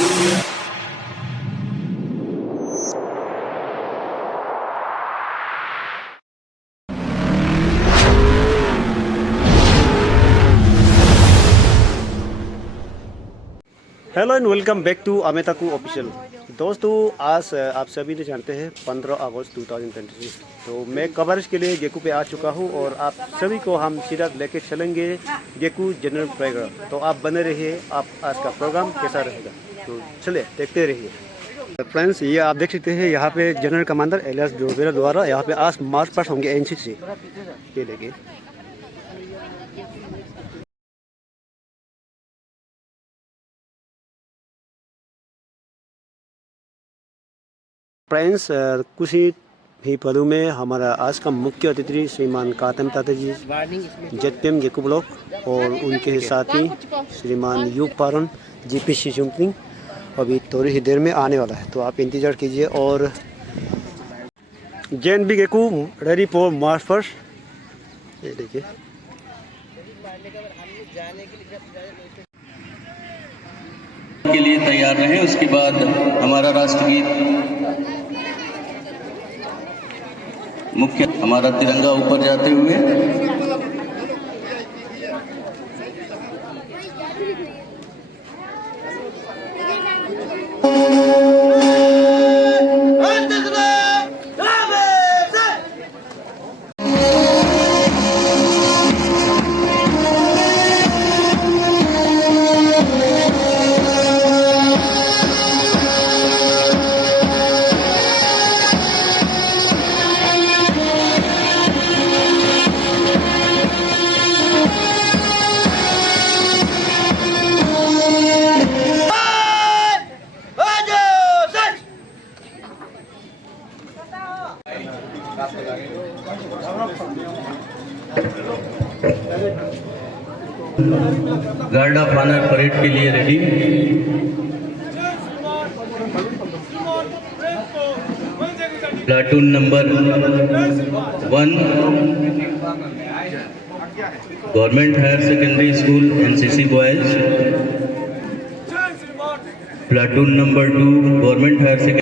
Hello and welcome back to अमेताकू official. दोस्तों, आज आप सभी ने जानते हैं 15 अगस्त 2023। तो मैं कवरेज के लिए गेकू पे आ चुका हूँ और आप सभी को हम सीधा लेके चलेंगे गेकू जनरल प्रोग्राम। तो आप बने रहिए, आप आज का प्रोग्राम कैसा रहेगा तो चलिए देखते रहिए। फ्रेंड्स, ये आप देख सकते हैं यहाँ पे जनरल कमांडर एलियास डोवेरा द्वारा यहाँ पे आज मार्च पास्ट होंगे एनसीसी। ये देखिए, फ्रेंड्स, कुछ ही पलों में हमारा आज का मुख्य अतिथि श्रीमान कातम ताता जी, जेडपीएम गेकू ब्लॉक और उनके साथी श्रीमान यूप पारन जीपीसी जुम्पिंग अभी थोड़ी ही देर में आने वाला है। तो आप इंतज़ार कीजिए। और जेएनबी गेकू रेडी फॉर मार्च फर्स्ट। ये देखिए, के लिए तैयार रहें। उसके बाद हमारा राष्ट्रगीत मुख्य, हमारा तिरंगा ऊपर जाते हुए गार्ड ऑफ ऑनर परेड के लिए ready. Platoon number 1, government higher secondary school NCC boys. Platoon number 2, government higher secondary.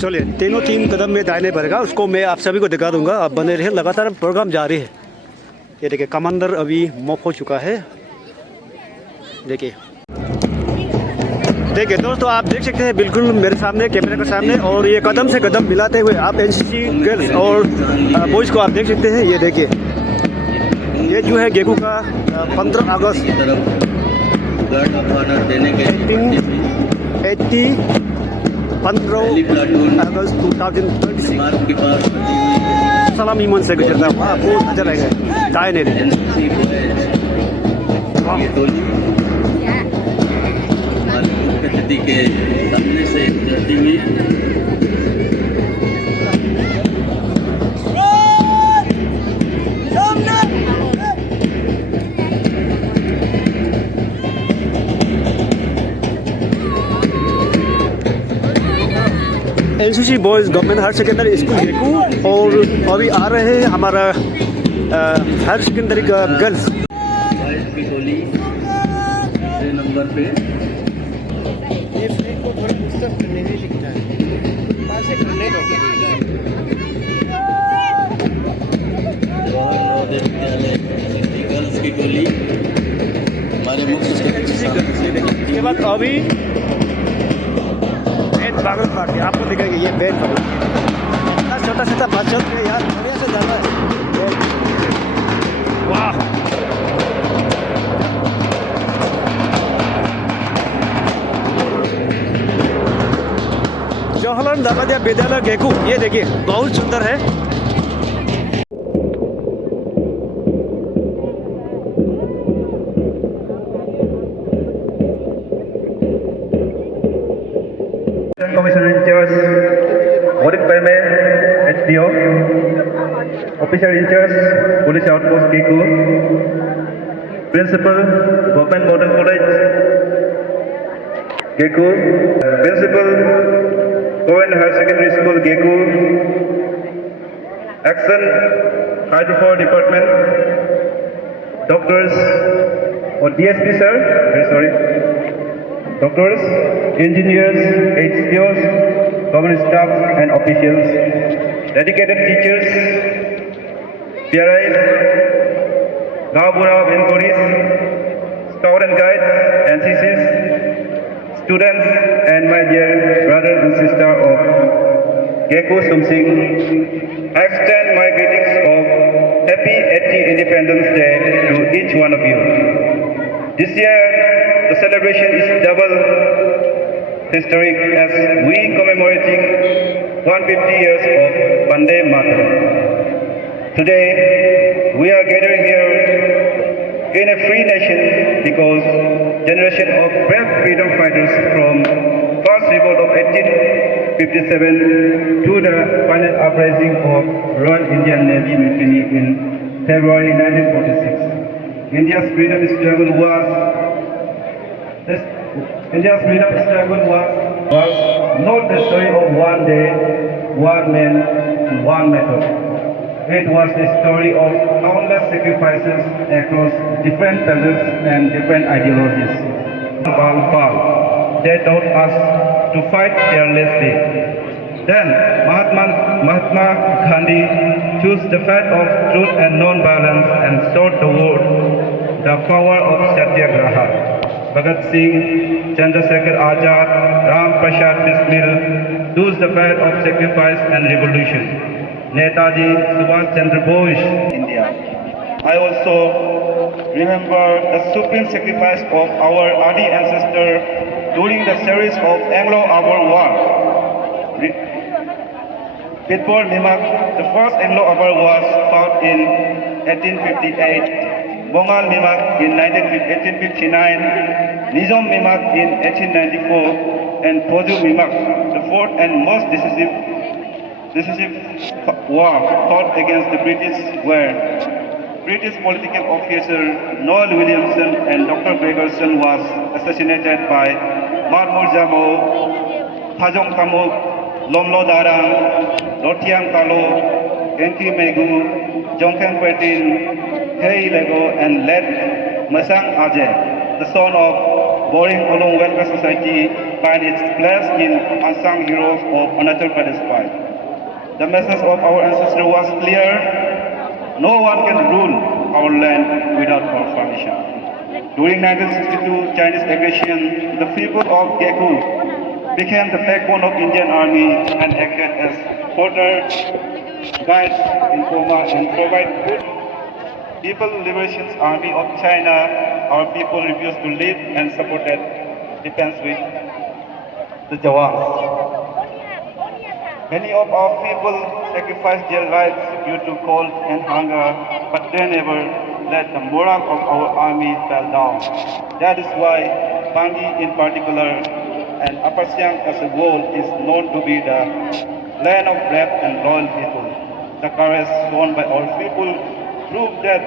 चलिए, तीनों तीन कदम में दाहिने बढ़ेगा, उसको मैं आप सभी को दिखा दूंगा। आप बने रहे, लगातार प्रोग्राम जारी है। ये देखिए, कमांडर अभी मॉप हो चुका है। देखिए देखिए दोस्तों, आप देख सकते हैं बिल्कुल मेरे सामने, कैमरे के सामने, और ये कदम से कदम मिलाते हुए आप एनसीसी गर्ल्स और बॉयज़ को आप देख सकते हैं। ये देखिए, ये जो है गेकू का 15 अगस्त 15 अगस्त 2026 सलामी मन से गुजरता हुआ आपको नजर आएगा दाहिने अतिथि के सामने से गुजरती हुई NCC boys government higher secondary school गेकू। और अभी आ रहे हैं हमारा हायर सेकेंडरी का गर्ल्स की टोली नंबर पे। ये फ्लैग को थोड़ा डिस्टर्ब करने नहीं दिखता है, पास से ग्रेनेड हो गया। जवाहर नवोदय विद्यालय गर्ल्स की टोली हमारे मुख्य इसके बाद अभी पागल पार्टी आपको दिखाएंगे। ये बैन छोटा छोटा बात चल रहा है यार, बढ़िया से जाना है। वाह, जवाहरलाल नवोदय विद्यालय गेकू, ये देखिए बहुत सुंदर है। Commission in-charge, Modik Peme, HDO, Officer in-charge, Police Outpost Geku, Principal, Government Model College, Geku, Principal, Government Higher Secondary School Geku, Action Hydropower Department, doctors or DSP sir, very sorry, doctors, engineers, HCOs, government staff and officials, dedicated teachers, PRIs, Gabura Bengoris, scout and guides, NCCs, students, and my dear brother and sister of Geku Sumsing, I extend my greetings of Happy 80 Independence Day to each one of you. This year, the celebration is double historic as we commemorating 150 years of Vande Mataram. Today, we are gathered here in a free nation because generation of brave freedom fighters from first revolt of 1857 to the final uprising of Royal Indian Navy mutiny in February 1946. India's freedom struggle was not the story of one day, one man, and one method. It was the story of countless sacrifices across different phases and different ideologies. They taught us to fight fearlessly. Then Mahatma Gandhi chose the path of truth and non-violence and showed the world the power of Satyagraha. Bhagat Singh, Chandrasekhar Azad, Ram Prasad Bismil chose the path of sacrifice and revolution. Netaji Subhash Chandra Bose, India. I also remember the supreme sacrifice of our early ancestors during the series of Anglo-Afghan War. Before Mimak, the first Anglo-Afghan was fought in 1858, Bongal Mimak in 1859, Nizam Mimak in 1894, and Poju Mimak, the fourth and most decisive war fought against the British, where British political officer Noel Williamson and Dr. Gregerson was assassinated by Mahmoud Jamo, Thajong Tamuk, Lomlo Darang, Rotiang Kalo, Enki Megu, Jongkang Pertin, Hei Lego, and led Masang Ajay, the son of Boring Olong Welfare Society, find its place in unsung heroes of Arunachal Pradesh fight. The message of our ancestors was clear: no one can rule our land without our permission. During 1962 Chinese aggression, the people of Geku became the backbone of Indian Army and acted as porter, guide, informer, and provide food. People Liberation Army of China, our people refused to leave and supported defense with the Jawans. Many of our people sacrificed their lives due to cold and hunger, but they never let the morale of our army fall down. That is why Bangi in particular and Upper Siang as a whole is known to be the land of brave and loyal people. The courage shown by our people prove that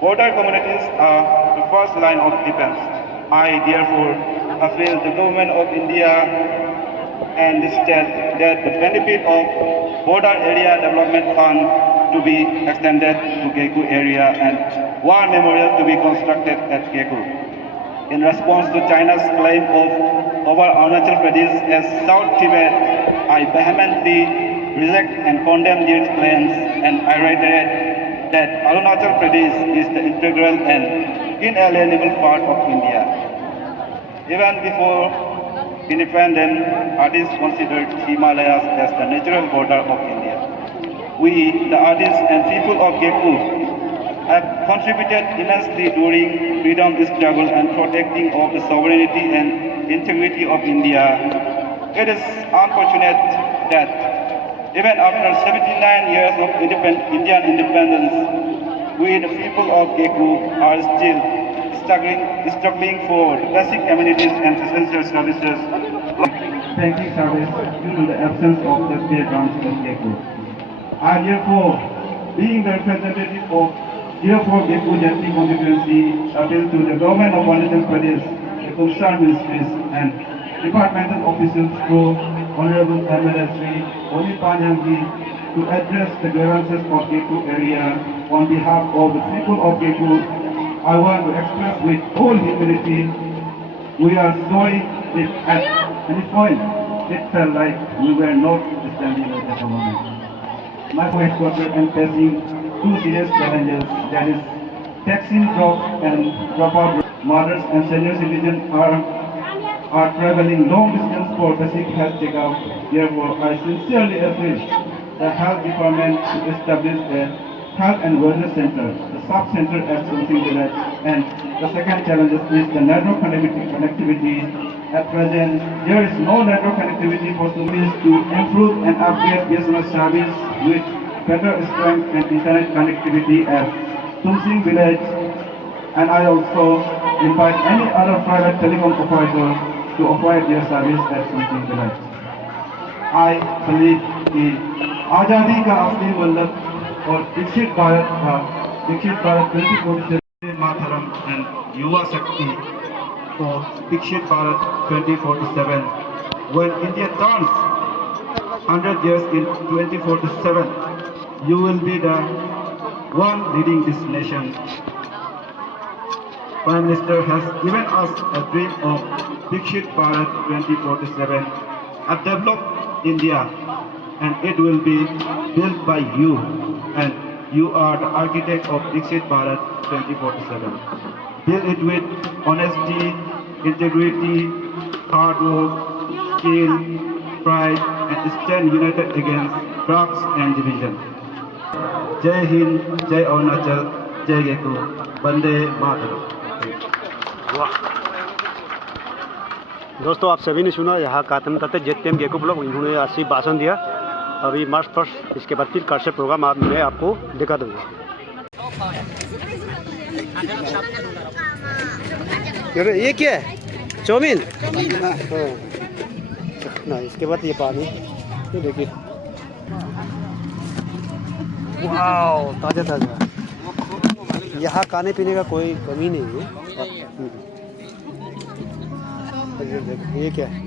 border communities are the first line of defense. I therefore appeal the government of India and the state that the benefit of border area development fund to be extended to Geku area and war memorial to be constructed at Geku. In response to China's claim over Arunachal Pradesh as South Tibet, I vehemently reject and condemn these claims, and I reiterate that Arunachal Pradesh is the integral and inalienable part of India. Even before independence, Addis considered Himalayas as the natural border of India. We, the Addis and people of Geku, have contributed immensely during freedom struggle and protecting of the sovereignty and integrity of India. It is unfortunate that even after 79 years of Indian independence, we, the people of Geku, are still struggling for basic amenities and essential services. Banking service due to the absence of the state branch of Geku. I therefore, being the representative of Geku Jati constituency, appeal to the government of Arunachal Pradesh, the concerned ministries and departmental officials to Honorable MLA Sri Oni Panyangji to address the grievances of Geku area on behalf of the people of Geku. I want to express with all humility, we are sorry if at any point it felt like we were not standing with the government. My headquarters and facing two serious challenges, that is taxing drop and dropout. Mothers and senior citizens are traveling long distance for basic health checkup. Therefore, I sincerely appeal the health department to establish a health and wellness center, the sub-center at Sumsing village. And the second challenge is the network connectivity. At present, there is no network connectivity for Sumsing to improve and upgrade business service with better strength and internet connectivity at Sumsing village. And I also invite any other private telecom operator to offer their service at Sumsing village. I believe कि आज़ादी का असली मतलब और विकसित भारत 2047 मातरम and युवा शक्ति for विकसित Bharat 2047. When India turns 100 years in 2047, you will be the one leading this nation. Prime Minister has given us a dream of Dikshit Bharat 2047, a developed India, and it will be built by you, and you are the architect of Dikshit Bharat 2047. Build it with honesty, integrity, hard work, skill, pride, and stand united against drugs and division. Jai Hind, Jai Arunachal, Jai Geku, Vande Mataram. दोस्तों, आप सभी ने सुना यहाँ कातम करते जेतेम gecko blog, इन्होंने अच्छी भाषण दिया। अभी मार्च फर्स्ट इसके बाद फिर कर्से प्रोग्राम मैं आपको दिखा दूँगा। ये क्या है? चाउमीन? ना, इसके बाद ये पानी, ये देखिए, वाओ, ताज़ा ताज़ा। यहाँ खाने पीने का कोई कमी नहीं है। ये क्या है?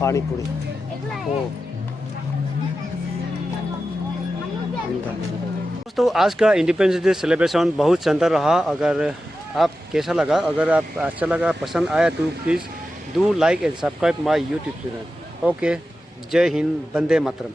पानी पूरी। ओ दोस्तों, आज का इंडिपेंडेंस डे सेलिब्रेशन बहुत शानदार रहा। अगर आप कैसा लगा, अगर आप अच्छा लगा, पसंद आया तो please do like and subscribe my YouTube channel. Okay, जय हिंद, वंदे मातरम।